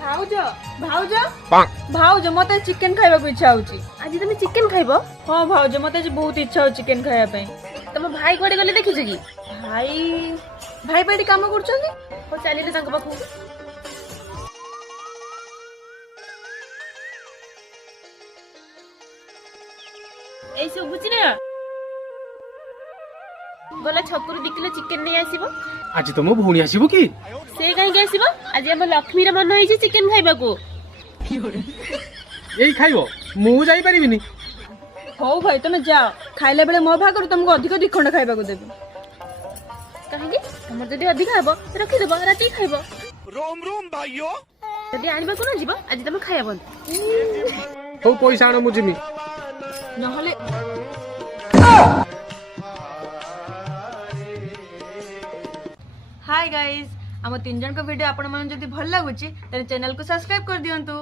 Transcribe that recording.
भाउज भाउज भाउज मते चिकेन खाइबा को इच्छा होची। आज तुम चिकेन खाइबो? हां भाउज मते आज बहुत इच्छा हो चिकेन खाइबा पई। तुम भाई कोडे गले देखिछ की? भाई भाई पेटी काम करछन्ती। हो चलिले तांको पाखु। ए सब बुझी ना गला छकुरु 2 किलो चिकेन नहीं आसीबो। आज तो मो भूणी आसीबो की? से काहे के आसीबो? आज हम लक्ष्मी रे मन होई जे चिकेन खाइबा को। एई खाइबो मु जाई परिबिनी। हो भाई तुम जाओ खाइले बेले मो भागर तुमको अधिक 2 खंड खाइबा को देबी। काहे के हमर जदी अधिक हबो रखि देबो राती खाइबो। रोम रोम भाइयों जदी आनिबा को न जीवो आज तुम खाइबो बंद। हो पैसा आनो मु जिमी। नहले हाय गाइस आम 3 जन को वीडियो आपण मन जदी भल लागुची त चैनल को सब्सक्राइब कर दियंतु।